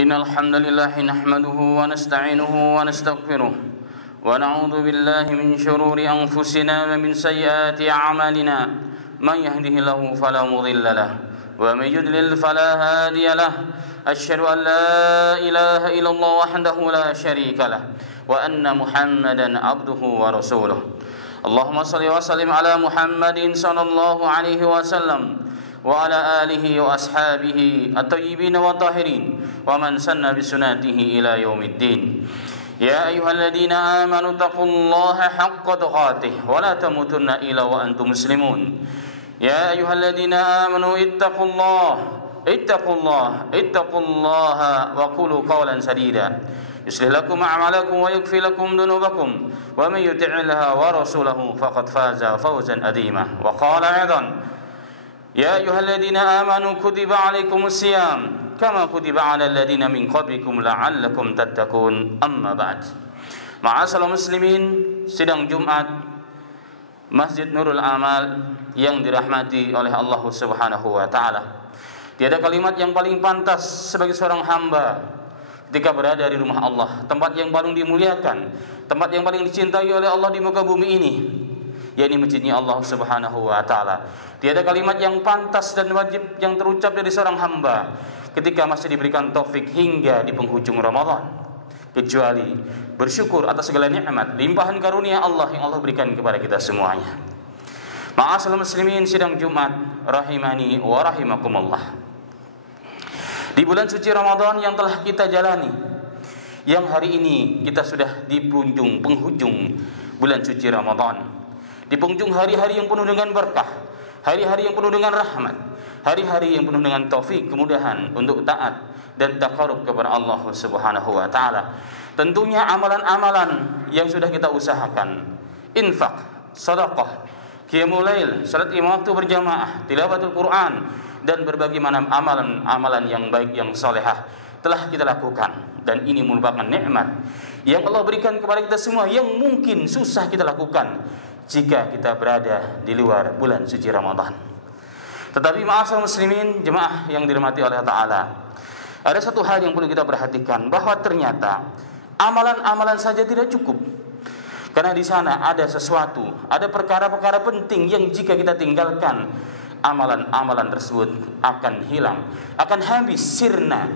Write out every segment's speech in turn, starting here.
إن الحمد لله نحمده ونستعينه ونستغفره ونعوذ بالله من شرور أنفسنا ومن سيئات أعمالنا من يهده الله فلا مضل له ومن يضلل فلا هادي له أشهد أن لا إله إلا الله وحده لا شريك له وأن محمدا عبده ورسوله اللهم صل وسلم على محمد صلى الله عليه وسلم وعلى آله وأصحابه الطيبين والطاهرين ومن سن بسنته إلى يوم الدين يا أيها الذين آمنوا اتقوا الله حق تقاته ولا تموتن إلا وأنتم مسلمون يا أيها الذين آمنوا اتقوا الله وقولوا قولا سديدا يصلح لكم أعمالكم ويغفر لكم ذنوبكم ومن يطع الله ورسوله فقد فاز فوزا عظيما وقال أيضا يا أيها الذين آمنوا كتب عليكم الصيام كما كتب على الذين من قبلكم لعلكم تتقون أما بعد. Ma'asyiral muslimin, sidang Jumat Masjid Nurul Amal yang dirahmati oleh Allah Subhanahu wa taala. Tiada kalimat yang paling pantas sebagai seorang hamba ketika berada di rumah Allah, tempat yang paling dimuliakan, tempat yang paling dicintai oleh Allah di muka bumi ini, yakni masjidnya Allah Subhanahu wa taala. Tiada kalimat yang pantas dan wajib yang terucap dari seorang hamba ketika masih diberikan taufik hingga di penghujung Ramadan, kecuali bersyukur atas segala nikmat limpahan karunia Allah yang Allah berikan kepada kita semuanya. Ma'asyiral muslimin, sidang Jumat rahimani wa rahimakumullah. Di bulan suci Ramadan yang telah kita jalani, yang hari ini kita sudah di penghujung bulan suci Ramadan, di penghujung hari-hari yang penuh dengan berkah, hari-hari yang penuh dengan rahmat, hari-hari yang penuh dengan taufik, kemudahan untuk taat dan taqarrub kepada Allah Subhanahu wa taala. Tentunya amalan-amalan yang sudah kita usahakan, infak, sedekah, qiyamul lail, salat lima waktu berjamaah, tilawatul Quran, dan berbagai macam amalan-amalan yang baik yang salehah telah kita lakukan, dan ini merupakan nikmat yang Allah berikan kepada kita semua yang mungkin susah kita lakukan jika kita berada di luar bulan suci Ramadan. Tetapi ma'asyiral muslimin, jemaah yang dirahmati oleh Ta'ala, ada satu hal yang perlu kita perhatikan, bahwa ternyata amalan-amalan saja tidak cukup. Karena di sana ada sesuatu, ada perkara-perkara penting yang jika kita tinggalkan, amalan-amalan tersebut akan hilang, akan habis sirna,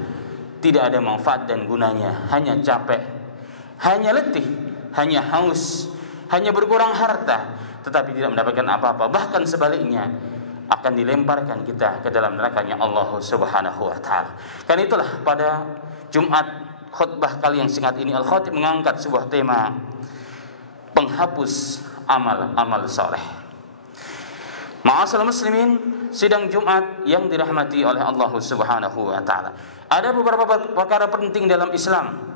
tidak ada manfaat dan gunanya, hanya capek, hanya letih, hanya haus, hanya berkurang harta, tetapi tidak mendapatkan apa-apa. Bahkan sebaliknya, akan dilemparkan kita ke dalam nerakanya Allah Subhanahu wa taala. Karena itulah pada Jumat khutbah kali yang singkat ini, Al-Khatib mengangkat sebuah tema, penghapus amal-amal saleh. Ma'asyiral muslimin, sidang Jumat yang dirahmati oleh Allah Subhanahu wa taala. Ada beberapa perkara penting dalam Islam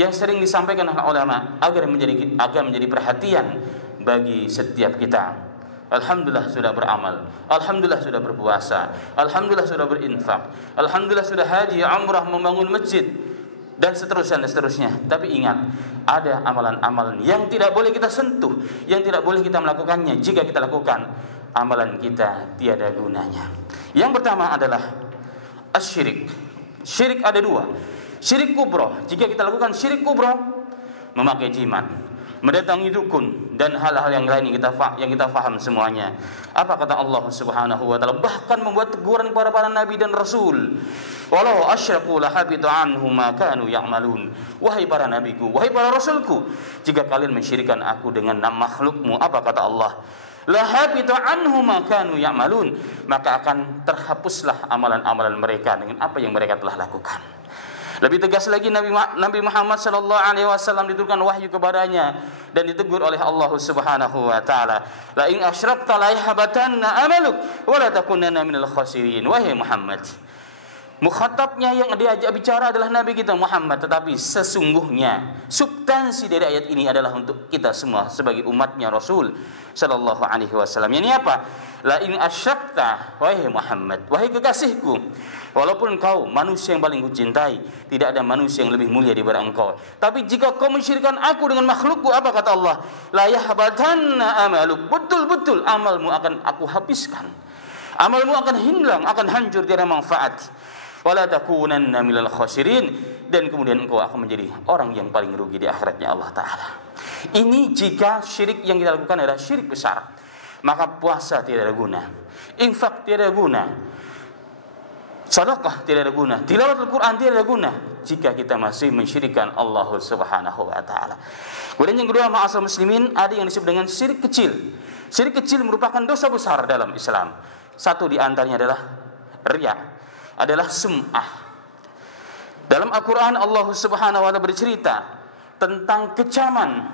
yang sering disampaikan oleh ulama agar menjadi perhatian bagi setiap kita. Alhamdulillah sudah beramal, alhamdulillah sudah berpuasa, alhamdulillah sudah berinfak, alhamdulillah sudah haji, umrah, membangun masjid, dan seterusnya. Tapi ingat, ada amalan-amalan yang tidak boleh kita sentuh, yang tidak boleh kita melakukannya. Jika kita lakukan, amalan kita tiada gunanya. Yang pertama adalah asyirik. Syirik ada dua. Syirik kubro, jika kita lakukan syirik kubro, memakai jimat, mendatangi dukun, dan hal-hal yang lain yang kita faham semuanya. Apa kata Allah Subhanahu wa taala? Bahkan membuat teguran kepada para nabi dan rasul. Walau asyraku lahabitu anhum ma kanu ya'malun. Wahai para nabiku, wahai para rasulku, jika kalian mensyirikkan aku dengan makhlukmu, apa kata Allah? Lahabitu anhum ma kanu ya'malun, maka akan terhapuslah amalan-amalan mereka dengan apa yang mereka telah lakukan. Lebih tegas lagi, Nabi Muhammad sallallahu alaihi wasallam diturunkan wahyu kepadanya dan ditegur oleh Allah Subhanahu wa taala. La in asyrakta la yahbatanna amaluk wa la takunanna minal khasirin. Wahai Muhammad, mukhatabnya yang diajak bicara adalah Nabi kita Muhammad, tetapi sesungguhnya substansi dari ayat ini adalah untuk kita semua sebagai umatnya Rasul sallallahu alaihi wasallam. Ini apa? La in asyrakta, wahai Muhammad, wahai kekasihku, walaupun engkau manusia yang paling kucintai, tidak ada manusia yang lebih mulia daripada engkau, tapi jika kau mensyirikkan aku dengan makhlukku, apa kata Allah? La yahbatanna amaluk, betul-betul amalmu akan aku habiskan, amalmu akan hilang, akan hancur, tiada manfaat. wala takunanna minal khasirin, dan kemudian engkau akan menjadi orang yang paling rugi di akhiratnya Allah Ta'ala. Ini jika syirik yang kita lakukan adalah syirik besar, maka puasa tidak ada guna, infak tidak ada guna, sedekah tidak ada guna, tilawat Al-Quran tidak ada guna jika kita masih mensyirikkan Allah Subhanahu wa Ta'ala. Kemudian yang kedua, ma'asal muslimin, ada yang disebut dengan syirik kecil. Syirik kecil merupakan dosa besar dalam Islam. Satu di antaranya adalah riya, adalah sum'ah. Dalam Al-Quran Allah Subhanahu wa Ta'ala bercerita tentang kecaman,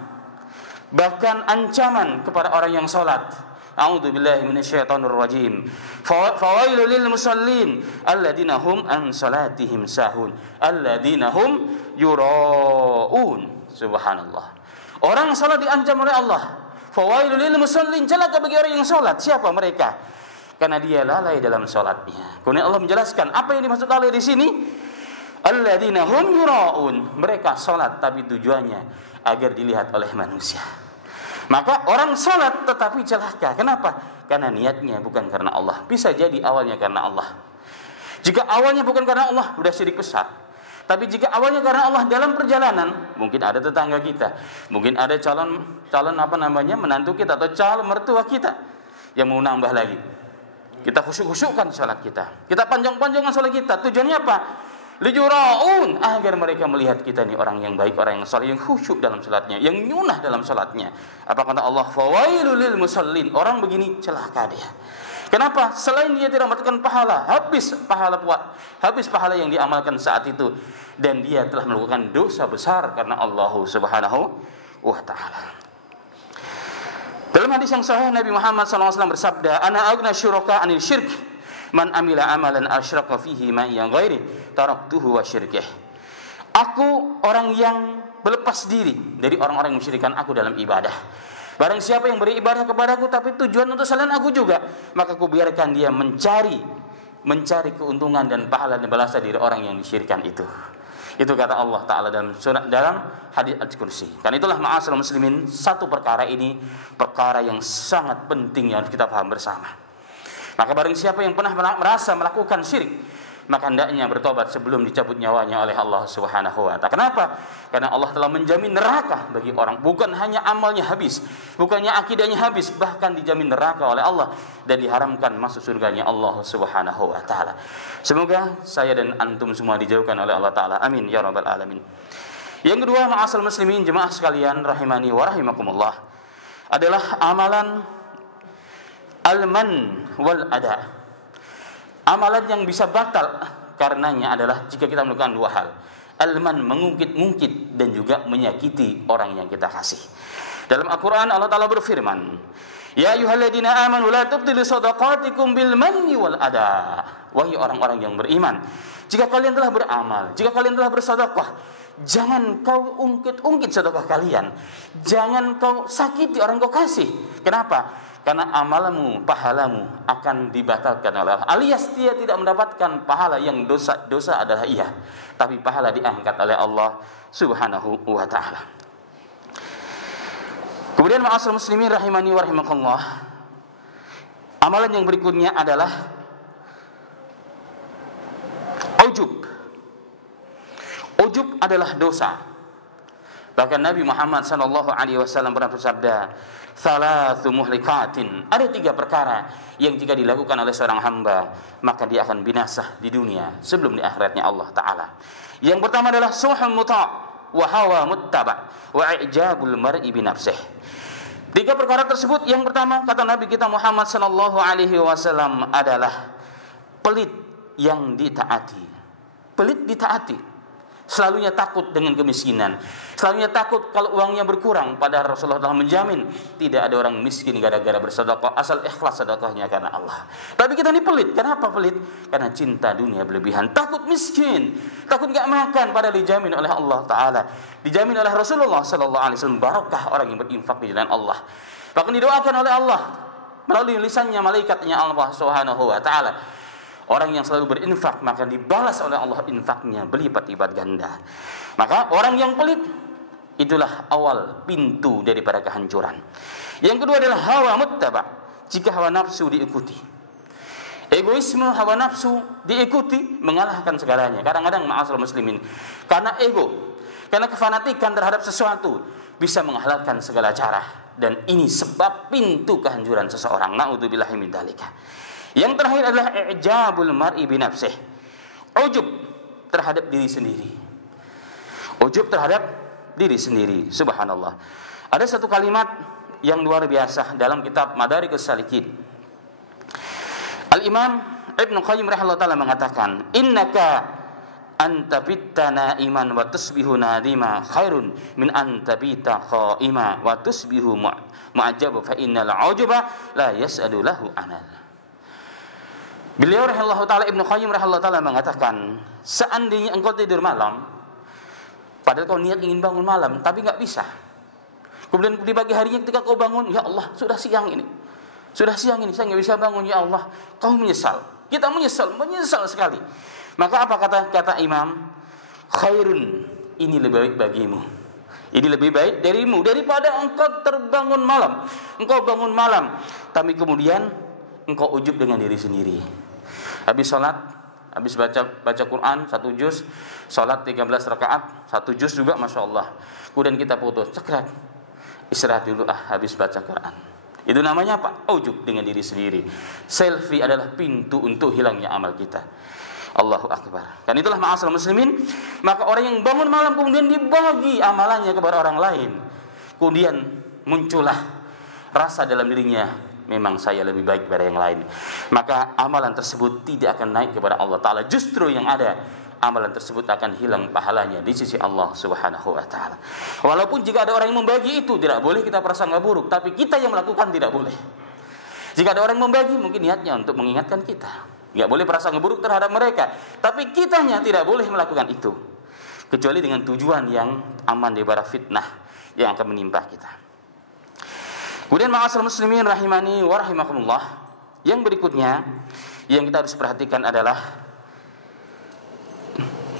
bahkan ancaman kepada orang yang salat. A'udzu billahi minasyaitonir rajim. Fawailul lil musallin alladzina hum an salatihim sahun alladzina hum yuraun. Subhanallah. Orang salat diancam oleh Allah. Fawailul lil musallin, celaka bagi orang yang salat. Siapa mereka? Karena dia lalai dalam salatnya. Kemudian Allah menjelaskan apa yang dimaksud lalai di sini. Alladzina hum yuraun. Mereka salat tapi tujuannya agar dilihat oleh manusia. Maka orang salat tetapi celaka. Kenapa? Karena niatnya bukan karena Allah. Bisa jadi awalnya karena Allah. Jika awalnya bukan karena Allah, sudah syirik besar. Tapi jika awalnya karena Allah dalam perjalanan, mungkin ada tetangga kita, mungkin ada calon menantu kita atau calon mertua kita yang mau nambah lagi. Kita khusyuk-khusyukkan salat kita. Kita panjang-panjangkan salat kita. Tujuannya apa? Lijuraun, agar mereka melihat kita ini orang yang baik, orang yang saleh, yang khusyuk dalam salatnya, yang nyunah dalam salatnya. Apa kata Allah? Fawailul lil musallin. Orang begini celaka dia. Kenapa? Selain dia tidak mendapatkan pahala, habis pahala yang diamalkan saat itu, dan dia telah melakukan dosa besar karena Allah Subhanahu wa Ta'ala. Dalam hadis yang sahih Nabi Muhammad SAW bersabda, "Ana aghna syuraka 'anil syirk, man amila amalan asyraka fihi ma yang ghairi, taraktuhu wa syirkih." Aku orang yang berlepas diri dari orang-orang yang mensyirikan aku dalam ibadah. Barang siapa yang beribadah kepadaku tapi tujuan untuk selain aku juga, maka aku biarkan dia mencari keuntungan dan pahala dan balasan dari orang yang disyirikan itu. Itu kata Allah Ta'ala dalam hadis Al-Qudsi. Karena itulah ma'asyiral muslimin, satu perkara ini perkara yang sangat penting yang harus kita paham bersama. Maka barang siapa yang pernah merasa melakukan syirik, maka hendaknya bertobat sebelum dicabut nyawanya oleh Allah Subhanahu wa Ta'ala. Kenapa? Karena Allah telah menjamin neraka bagi orang. Bukan hanya amalnya habis, bukannya akidahnya habis, bahkan dijamin neraka oleh Allah dan diharamkan masuk surganya Allah Subhanahu wa Ta'ala. Semoga saya dan antum semua dijauhkan oleh Allah Ta'ala. Amin ya rabbal alamin. Yang kedua, ma'asal muslimin, jemaah sekalian rahimani wa rahimakumullah, adalah amalan al-man wal ada. Amalan yang bisa batal karenanya adalah jika kita melakukan dua hal. Al-man, mengungkit-ungkit dan juga menyakiti orang yang kita kasih. Dalam Al-Quran Allah Ta'ala berfirman, "Ya ayyuhalladzina amanu la tubtilu shadaqatikum bil manni wal adha." Wahai orang-orang yang beriman, jika kalian telah beramal, jika kalian telah bersedekah, jangan kau ungkit-ungkit sedekah kalian. Jangan kau sakiti orang kau kasih. Kenapa? Karena amalmu, pahalamu akan dibatalkan oleh Allah. Alias dia tidak mendapatkan pahala, yang dosa adalah iya, tapi pahala diangkat oleh Allah Subhanahu wa Ta'ala. Kemudian ma'asyiral muslimin rahimani wa rahimakumullah, amalan yang berikutnya adalah ujub. Ujub adalah dosa. Bahkan Nabi Muhammad SAW pernah bersabda, "Thalathu muhlikatin." Ada 3 perkara yang jika dilakukan oleh seorang hamba, maka dia akan binasa di dunia sebelum di akhiratnya Allah Ta'ala. Yang pertama adalah suhun muta' wa hawa muttaba' wa i'jabul mar'i binafsih. 3 perkara tersebut, yang pertama kata Nabi kita Muhammad SAW adalah pelit yang ditaati. Pelit ditaati. Selalunya takut dengan kemiskinan, selalunya takut kalau uangnya berkurang. Padahal Rasulullah telah menjamin tidak ada orang miskin gara-gara bersedekah, asal ikhlas sedekahnya karena Allah. Tapi kita ini pelit. Kenapa pelit? Karena cinta dunia berlebihan, takut miskin, takut gak makan. Padahal dijamin oleh Allah Ta'ala, dijamin oleh Rasulullah SAW barakah orang yang berinfak di jalan Allah. Bahkan didoakan oleh Allah melalui lisannya malaikatnya Allah Subhanahu wa Ta'ala. Orang yang selalu berinfak maka dibalas oleh Allah infaknya berlipat-lipat ganda. Maka orang yang pelit, itulah awal pintu daripada kehancuran. Yang kedua adalah hawa muttaba', jika hawa nafsu diikuti. Egoisme, hawa nafsu diikuti mengalahkan segalanya. Kadang-kadang ma'asal muslimin, karena ego, karena kefanatikan terhadap sesuatu bisa menghalakan segala cara, dan ini sebab pintu kehancuran seseorang. Na'udzubillahi min dzalika. Yang terakhir adalah i'jabul mar'i bi nafsih. Ujub terhadap diri sendiri. Ujub terhadap diri sendiri. Subhanallah. Ada satu kalimat yang luar biasa dalam kitab Madarikus Salikin. Al-Imam Ibnu Qayyim rahimahullah ta'ala mengatakan, innaka antabita na'iman wa tusbihu nadima khairun min antabita kha'ima wa tusbihu mu'ajjaba fa innal ujuba la yas'alu lahu anal. Beliau rahimahullah ta'ala, Ibnu Qayyim rahimahullah ta'ala mengatakan, seandainya engkau tidur malam, padahal kau niat ingin bangun malam tapi enggak bisa, kemudian di pagi harinya ketika kau bangun, ya Allah, sudah siang ini, saya nggak bisa bangun, ya Allah, kau menyesal. Kita menyesal sekali. Maka apa kata Imam? Khairun, ini lebih baik bagimu. Ini lebih baik darimu daripada engkau terbangun malam. Engkau bangun malam, tapi kemudian engkau ujub dengan diri sendiri. Habis sholat, habis baca Quran 1 juz, sholat 13 rakaat 1 juz juga, masya Allah. Kemudian kita putus, cekrat, istirahat dulu habis baca Quran. Itu namanya apa? Ujub dengan diri sendiri. Selfie adalah pintu untuk hilangnya amal kita. Allahu Akbar. Kan itulah ma'asal muslimin. Maka orang yang bangun malam kemudian dibagi amalannya kepada orang lain, kemudian muncullah rasa dalam dirinya, memang saya lebih baik daripada yang lain. Maka amalan tersebut tidak akan naik kepada Allah Ta'ala. Justru yang ada, amalan tersebut akan hilang pahalanya di sisi Allah Subhanahu wa ta'ala. Walaupun jika ada orang yang membagi itu, tidak boleh kita prasangka buruk, tapi kita yang melakukan tidak boleh. Jika ada orang yang membagi, mungkin niatnya untuk mengingatkan kita, tidak boleh prasangka buruk terhadap mereka, tapi kitanya tidak boleh melakukan itu, kecuali dengan tujuan yang aman daripada fitnah yang akan menimpa kita. Kemudian ma'asal muslimin rahimani wa rahimakumullah, yang berikutnya yang kita harus perhatikan adalah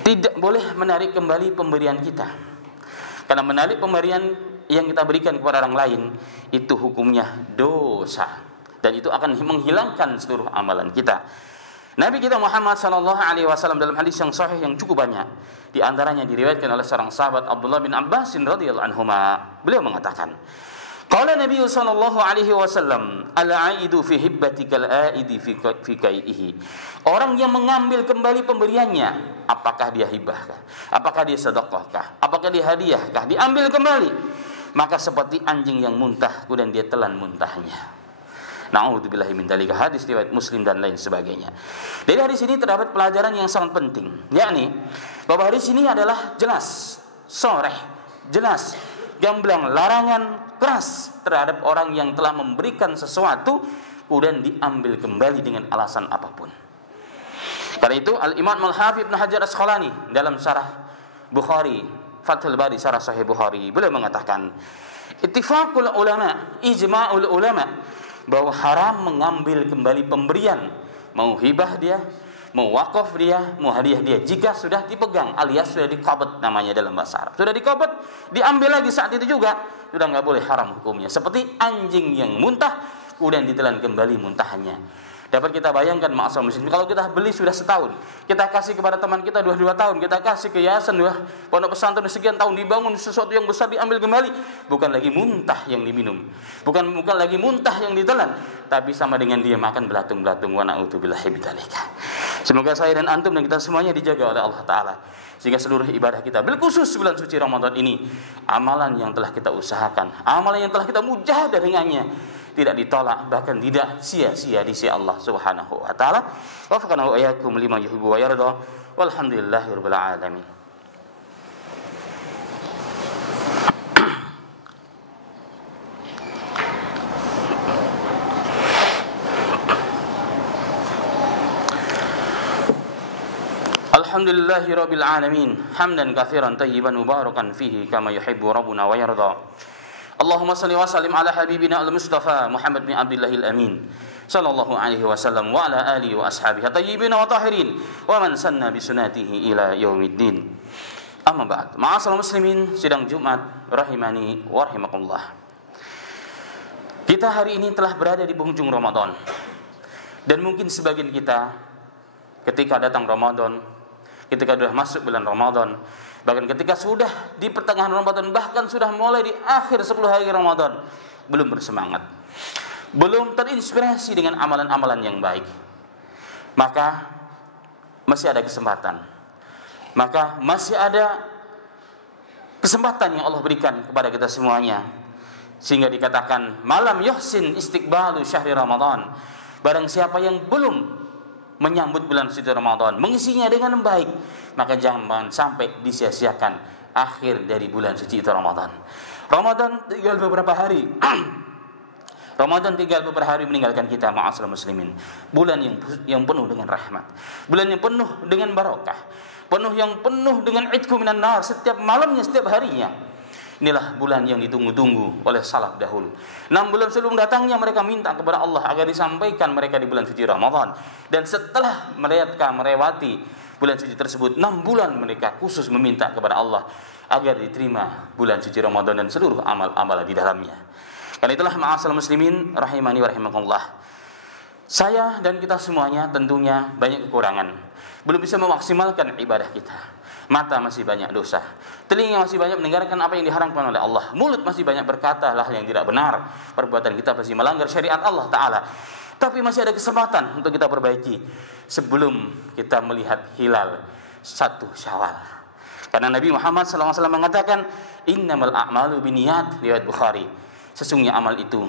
tidak boleh menarik kembali pemberian kita. Karena menarik pemberian yang kita berikan kepada orang lain itu hukumnya dosa, dan itu akan menghilangkan seluruh amalan kita. Nabi kita Muhammad sallallahu alaihi wasallam dalam hadis yang sahih yang cukup banyak, di antaranya diriwayatkan oleh seorang sahabat Abdullah bin Abbas radhiyallahu anhuma, beliau mengatakan, qala Nabi sallallahu alaihi wasallam, al-aidu fi hibbatikal aidi fi kaihi. Orang yang mengambil kembali pemberiannya, apakah dia hibahkah, apakah dia sedekahkah, apakah dia hadiahkah, diambil kembali, maka seperti anjing yang muntah kemudian dia telan muntahnya. Na'udzubillahi min dzalika. Hadis riwayat Muslim dan lain sebagainya. Dari hadis ini terdapat pelajaran yang sangat penting, yakni bahwa hadis ini adalah jelas, sharih, jelas, gamblang larangan keras terhadap orang yang telah memberikan sesuatu kemudian diambil kembali dengan alasan apapun. Karena itu Al-Imam Al-Hafidz Ibnu Hajar Asqalani dalam syarah Bukhari, Fathul Bari, syarah Sahih Bukhari, beliau mengatakan, ittifaqul ulama, ijma'ul ulama, bahwa haram mengambil kembali pemberian, mau hibah dia, mau wakaf dia, mau hadiah dia, jika sudah dipegang alias sudah dikabet, namanya dalam bahasa Arab. Sudah dikabet, diambil lagi saat itu juga, sudah enggak boleh, haram hukumnya. Seperti anjing yang muntah kemudian ditelan kembali muntahannya. Dapat kita bayangkan ma'asal muslim, kalau kita beli sudah setahun, kita kasih kepada teman kita 2 tahun, kita kasih ke yayasan pondok pesantren sekian tahun, dibangun sesuatu yang besar, diambil kembali, bukan lagi muntah yang diminum, bukan lagi muntah yang ditelan, tapi sama dengan dia makan belatung-belatung. Wa na'udzubillahi min dzalika. Semoga saya dan antum dan kita semuanya dijaga oleh Allah Ta'ala, sehingga seluruh ibadah kita, berkhusus bulan suci Ramadan ini, amalan yang telah kita usahakan, amalan yang telah kita mujahadah dengannya, tidak ditolak, bahkan tidak sia-sia di sisi Allah Subhanahu wa taala. Wafaqana wa iyyakum lima yuhibbu wa yarda. Walhamdulillahirabbil alamin. Alhamdulillahirabbil alamin. Hamdan katsiran tayyiban mubarakan fihi kama yuhibbu rabbuna wa yarda. Allahumma salli wa sallim ala habibina al-Mustafa Muhammad bin Abdillahil Amin sallallahu alaihi wasallam wa ala alihi wa ashabihi tayyibin wa tahirin wa man sanna bi sunnatihi ila yaumiddin. Amma ba'd. Ma'asal muslimin, sidang Jumat rahimani wa rahimakumullah. Kita hari ini telah berada di penghujung Ramadan. Dan mungkin sebagian kita ketika datang Ramadan, ketika sudah masuk bulan Ramadan, bahkan ketika sudah di pertengahan Ramadan, bahkan sudah mulai di akhir 10 hari Ramadan, belum bersemangat, belum terinspirasi dengan amalan-amalan yang baik. Maka masih ada kesempatan. Maka masih ada kesempatan yang Allah berikan kepada kita semuanya. Sehingga dikatakan malam yuhsin istiqbalu syahri Ramadan. Barang siapa yang belum menyambut bulan suci Ramadan, mengisinya dengan baik, maka jangan sampai disia-siakan akhir dari bulan suci itu Ramadan. Ramadan tinggal beberapa hari. Ramadan tinggal beberapa hari meninggalkan kita, ma'asyiral muslimin. Bulan yang penuh dengan rahmat, bulan yang penuh dengan barokah, yang penuh dengan idku minan nar, setiap malamnya, setiap harinya. Inilah bulan yang ditunggu-tunggu oleh salaf dahulu. 6 bulan sebelum datangnya mereka minta kepada Allah agar disampaikan mereka di bulan suci Ramadan. Dan setelah mereka melewati bulan suci tersebut, 6 bulan mereka khusus meminta kepada Allah agar diterima bulan suci Ramadan dan seluruh amal-amal di dalamnya. Karena itulah ma'asyiral muslimin rahimani wa rahimakumullah, saya dan kita semuanya tentunya banyak kekurangan, belum bisa memaksimalkan ibadah kita. Mata masih banyak dosa, telinga masih banyak mendengarkan apa yang diharamkan oleh Allah, mulut masih banyak berkata hal yang tidak benar, perbuatan kita masih melanggar syariat Allah Ta'ala. Tapi masih ada kesempatan untuk kita perbaiki sebelum kita melihat hilal 1 Syawal. Karena Nabi Muhammad SAW mengatakan, innamal a'malu binniyat, riwayat Bukhari. Sesungguhnya amal itu,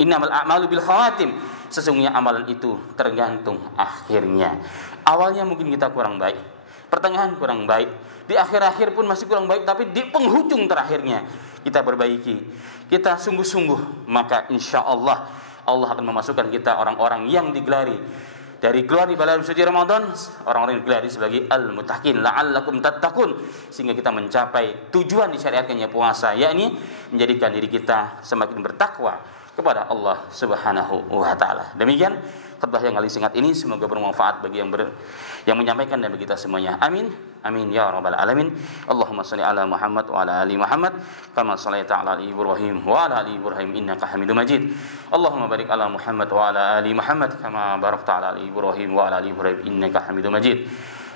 innamal a'malu bil khawatim, sesungguhnya amalan itu tergantung akhirnya. Awalnya mungkin kita kurang baik, pertengahan kurang baik, di akhir-akhir pun masih kurang baik, tapi di penghujung terakhirnya kita perbaiki, kita sungguh-sungguh, maka insya Allah Allah akan memasukkan kita orang-orang yang digelari dari gelar di bulan suci Ramadan, orang-orang yang digelari sebagai al-muttaqin la'allakum tattaqun, sehingga kita mencapai tujuan disyariatkannya puasa, yakni menjadikan diri kita semakin bertakwa kepada Allah Subhanahu wa taala. Demikian khutbah yang kali singkat ini, semoga bermanfaat bagi yang menyampaikan dan bagi kita semuanya. Amin. Amin ya rabbal alamin. Allahumma shalli ala Muhammad wa ala ali Muhammad kama shallaita ala Ibrahim wa ala ali Ibrahim innaka Hamidum Majid. Allahumma barik ala Muhammad wa ala ali Muhammad kama barakta ala Ibrahim wa ala ali Ibrahim innaka Hamidum Majid.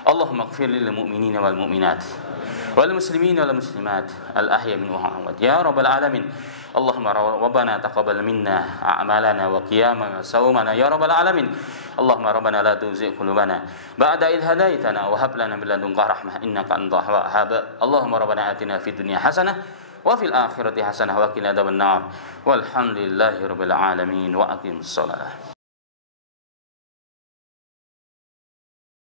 Allahumma ighfir lil mu'minina wal mu'minat wal muslimina wal muslimat al ahya minhum wa ya rabbal alamin. Allahumma rabbana taqabbal minna a'malana wa qiyamana wa sawmana ya rabbal alamin. Allahumma rabbana la tuzigh qulubana ba'da idh hadaitana wa hab lana min ladunka rahmah innaka antal wahhab. Allahumma rabbana atina fid dunya hasanah wa fil akhirati hasanah wa qina adzabannar. Walhamdulillahi rabbil alamin wa aqimus shalah.